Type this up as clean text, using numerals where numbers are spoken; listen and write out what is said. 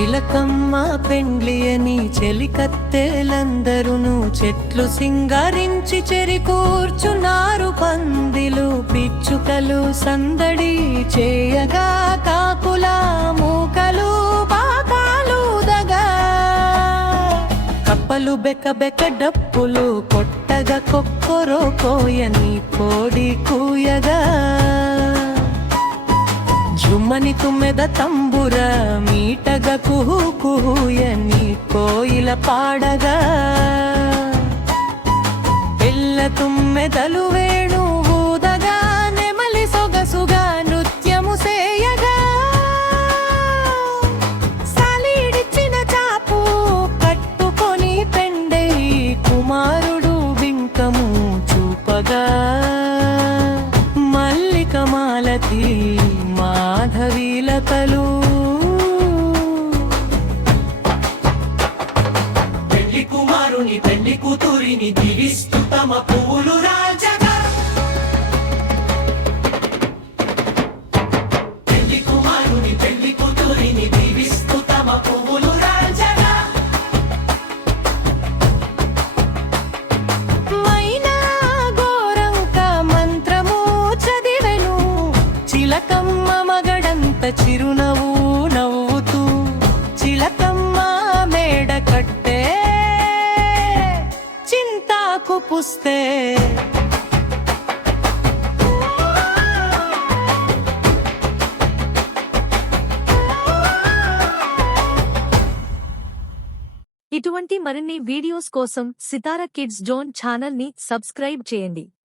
చిలకమ్మ పెండ్లి అని చెలికత్తేలందరును చెట్లు సింగారించి చెరి కూర్చున్నారు పందిలు పిచ్చుకలు సందడి చేయగా కాకుల మూకలు బాకాలు దగా కప్పలు బెక డప్పులు కొట్టగా కొక్కరో కోయని కోడి కూయగా జుమ్మని తుమ్మెద తంబుర మీటగా కుహు కుహుయని కోయిల పాడగా పిల్ల తుమ్మెదలు వేణు ఊదగా నెమలి సొగసుగా నృత్యము సేయగా సాలీడిచ్చిన చాపు కట్టుకొని పెండై కుమారుడు బింకము చూపగా మల్లిక మాలతి మాధవీలతలు పెళ్లి కుమారుని పెళ్లి కూతురిని దీవిస్తూ తమ పువ్వులు రాజగా పెళ్లి కుమారుని పెళ్లి కూతురిని దీవిస్తూ తమ పువ్వులు రాజగా మైనా గోరంక మంత్రము చదివెను చిలకమ్మ మగడంత చిరునవ్వు నవ్వుతూ చిలకమ్మ మేడ కట్టే చింతాకు పుస్తే ఇటువంటి మరిన్ని వీడియోస్ కోసం సితార కిడ్స్ జోన్ ఛానల్ ని సబ్స్క్రైబ్ చేయండి.